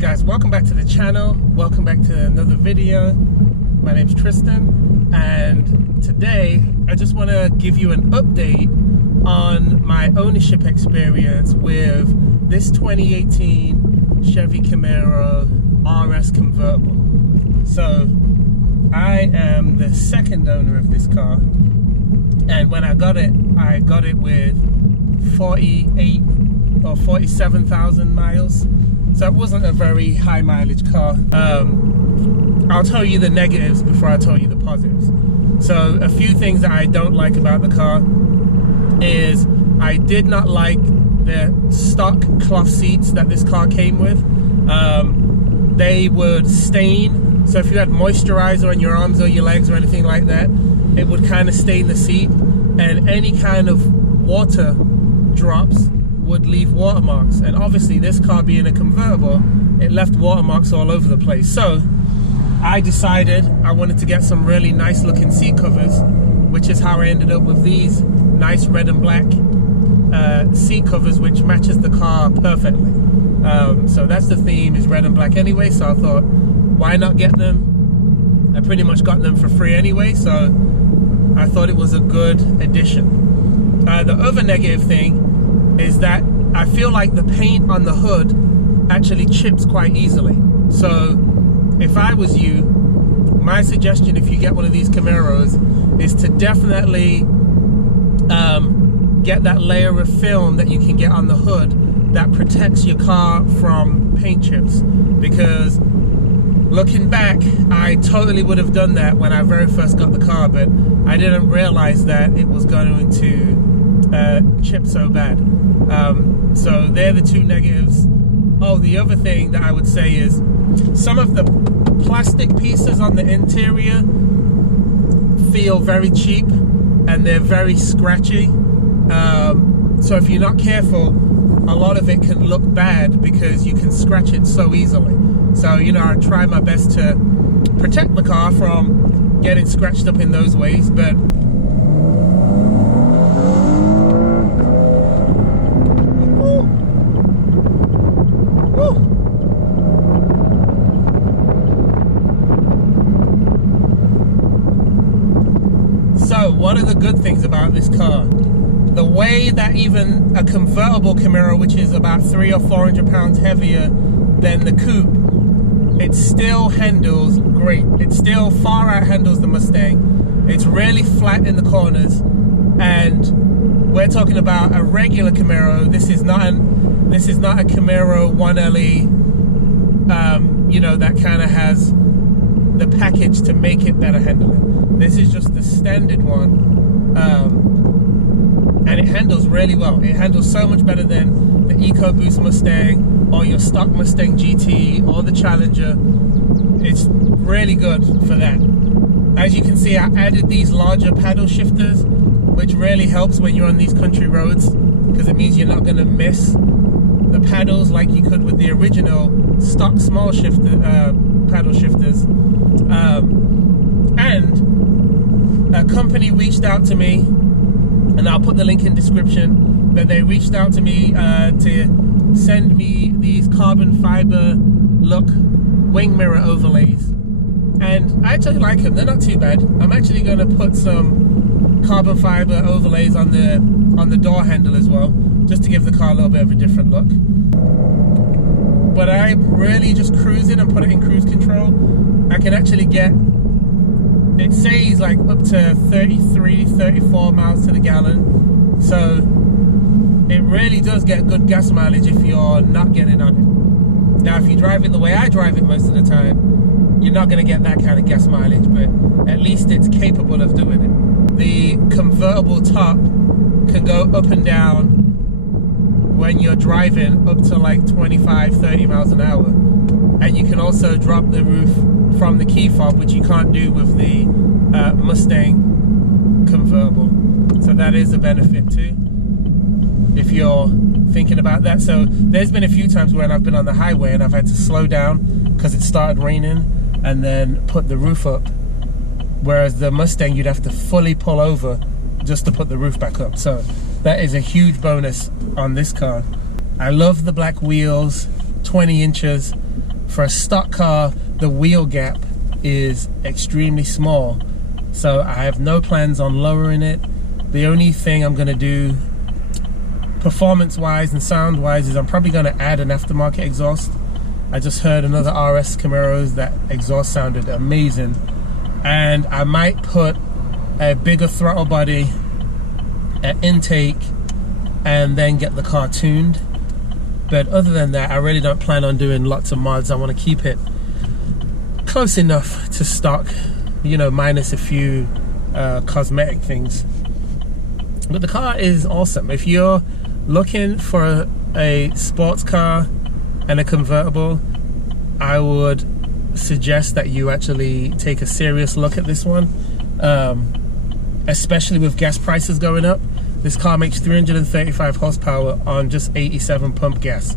Guys, welcome back to the channel. Welcome back to another video. My name's Tristan, and today I just want to give you an update on my ownership experience with this 2018 Chevy Camaro RS convertible. So I am the second owner of this car, and when I got it with 48 or 47,000 miles. So it wasn't a very high mileage car. I'll tell you the negatives before I tell you the positives. So a few things that I don't like about the car is I did not like the stock cloth seats that this car came with. They would stain. So if you had moisturizer on your arms or your legs or anything like that, it would kind of stain the seat, and any kind of water drops would leave watermarks. And obviously this car being a convertible, it left watermarks all over the place. So I decided I wanted to get some really nice looking seat covers, which is how I ended up with these nice red and black seat covers, which matches the car perfectly. So that's the theme, is red and black anyway, so I thought, why not get them? I pretty much got them for free anyway, so I thought it was a good addition. The other negative thing is that I feel like the paint on the hood actually chips quite easily. So if I was you, my suggestion if you get one of these Camaros is to definitely get that layer of film that you can get on the hood that protects your car from paint chips. Because looking back, I totally would have done that when I very first got the car, but I didn't realize that it was going to chip so bad. So they're the two negatives. Oh, the other thing that I would say is some of the plastic pieces on the interior feel very cheap and they're very scratchy. So if you're not careful, a lot of it can look bad because you can scratch it so easily. So, you know, I try my best to protect the car from getting scratched up in those ways, but so what are the good things about this car? The way that even a convertible Camaro, which is about 300 or 400 pounds heavier than the coupe, it still handles great. It still far out handles the Mustang. It's really flat in the corners, and we're talking about a regular Camaro. This is not a Camaro 1LE, you know, that kind of has the package to make it better handling. This is just the standard one, and it handles really well. It handles so much better than the EcoBoost Mustang or your stock Mustang GT or the Challenger. It's really good for that. As you can see, I added these larger paddle shifters, which really helps when you're on these country roads, because it means you're not going to miss the paddles like you could with the original stock small shifter paddle shifters. And a company reached out to me, and I'll put the link in description, but they reached out to me to send me these carbon fiber look wing mirror overlays, and I actually like them. They're not too bad. I'm actually going to put some carbon fiber overlays on the door handle as well, just to give the car a little bit of a different look. But I'm really just cruising and put it in cruise control. I can actually get, it says like up to 33, 34 miles to the gallon. So it really does get good gas mileage if you're not getting on it. Now, if you drive it the way I drive it most of the time, you're not going to get that kind of gas mileage, but at least it's capable of doing it. The convertible top can go up and down when you're driving up to like 25, 30 miles an hour. And you can also drop the roof from the key fob, which you can't do with the Mustang convertible. So that is a benefit too, if you're thinking about that. So there's been a few times when I've been on the highway and I've had to slow down because it started raining and then put the roof up. Whereas the Mustang, you'd have to fully pull over just to put the roof back up. So that is a huge bonus on this car. I love the black wheels. 20 inches. For a stock car, the wheel gap is extremely small, so I have no plans on lowering it. The only thing I'm going to do performance wise and sound wise is I'm probably going to add an aftermarket exhaust. I just heard another RS Camaros that exhaust sounded amazing, and I might put a bigger throttle body at intake and then get the car tuned. But other than that, I really don't plan on doing lots of mods. I want to keep it close enough to stock, you know, minus a few cosmetic things. But the car is awesome. If you're looking for a sports car and a convertible, I would suggest that you actually take a serious look at this one, especially with gas prices going up. This car makes 335 horsepower on just 87 pump gas.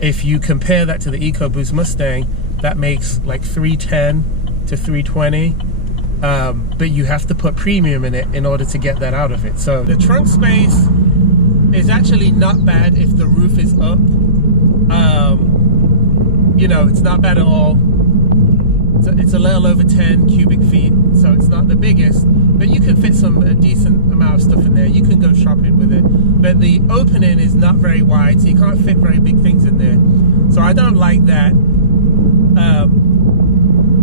If you compare that to the EcoBoost Mustang, that makes like 310 to 320, but you have to put premium in it in order to get that out of it. So the trunk space is actually not bad if the roof is up. You know, it's not bad at all. It's a little over 10 cubic feet, so it's not the biggest, but you can fit a decent amount of stuff in there. You can go shopping with it, but the opening is not very wide, so you can't fit very big things in there. So I don't like that.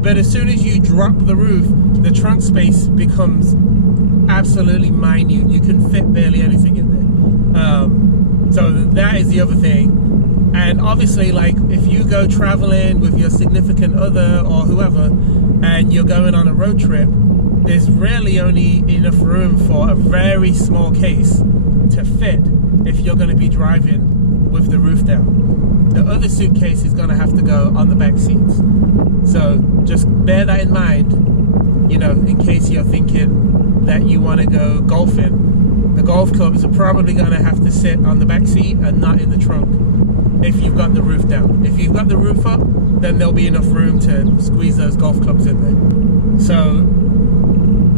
But as soon as you drop the roof, the trunk space becomes absolutely minute. You can fit barely anything in there. So that is the other thing. And obviously, like, if you go traveling with your significant other or whoever and you're going on a road trip, there's really only enough room for a very small case to fit if you're going to be driving with the roof down. The other suitcase is going to have to go on the back seats. So just bear that in mind, you know, in case you're thinking that you want to go golfing. The golf clubs are probably going to have to sit on the back seat and not in the trunk if you've got the roof down. If you've got the roof up, then there'll be enough room to squeeze those golf clubs in there. So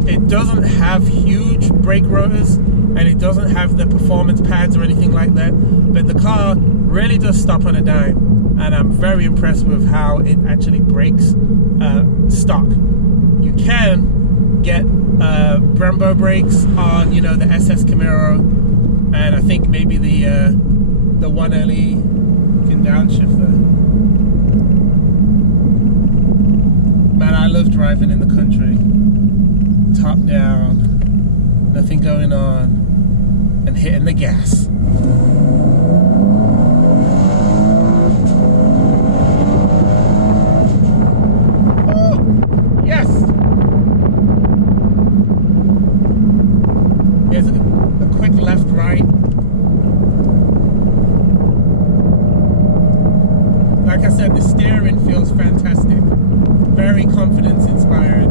it doesn't have huge brake rotors, and it doesn't have the performance pads or anything like that, but the car really does stop on a dime, and I'm very impressed with how it actually brakes stock. You can get Brembo brakes on, you know, the SS Camaro, and I think maybe the 1LE downshifter. Man, I love driving in the country. Top down, nothing going on, and hitting the gas. Oh, yes! Here's a quick left, right. Like I said, the steering feels fantastic. Very confidence inspired.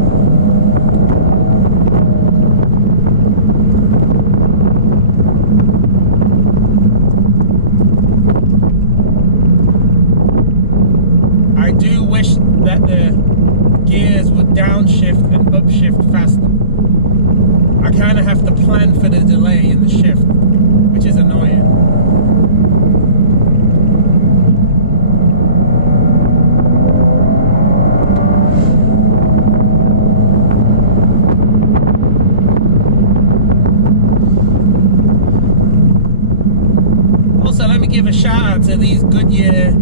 I do wish that the gears would downshift and upshift faster. I kind of have to plan for the delay in the shift, which is annoying. Give a shout out to these Goodyear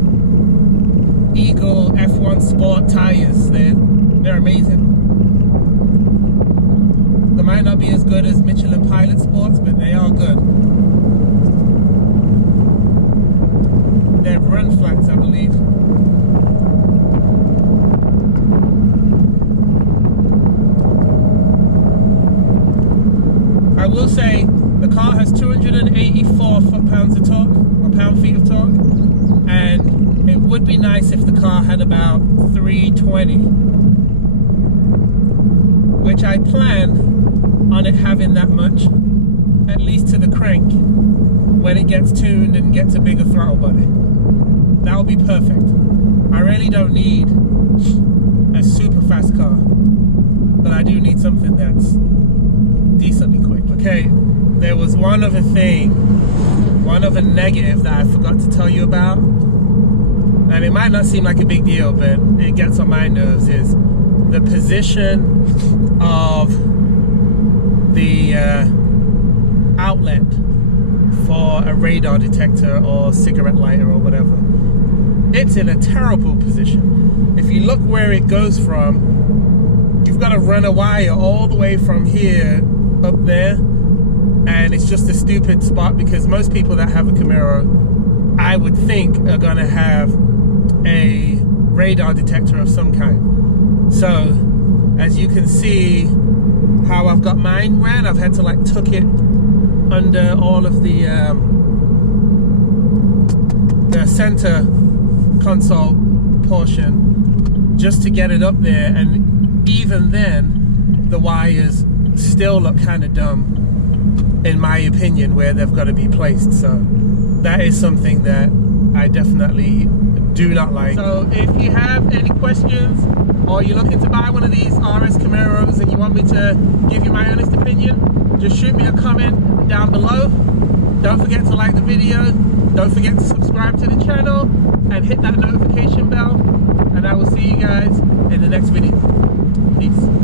Eagle F1 Sport tires. They're amazing. They might not be as good as Michelin Pilot Sports, but they are good. They're run flats, I believe. I will say the car has 284 foot-pounds of torque, or pound-feet of torque, and it would be nice if the car had about 320, which I plan on it having that much, at least to the crank, when it gets tuned and gets a bigger throttle body. That will be perfect. I really don't need a super fast car, but I do need something that's decently quick. Okay, there was one other thing, one other negative that I forgot to tell you about. and it might not seem like a big deal, but it gets on my nerves, is the position of the outlet for a radar detector or cigarette lighter or whatever. It's in a terrible position. If you look where it goes from, you've got to run a wire all the way from here up there, and it's just a stupid spot because most people that have a Camaro, I would think, are going to have a radar detector of some kind. So as you can see how I've got mine ran, I've had to like tuck it under all of the center console portion just to get it up there, and even then the wires still look kind of dumb in my opinion where they've got to be placed. So that is something that I definitely do not like. So if you have any questions, or you're looking to buy one of these RS Camaros and you want me to give you my honest opinion, just shoot me a comment down below. Don't forget to like the video, don't forget to subscribe to the channel, and hit that notification bell, and I will see you guys in the next video. Peace.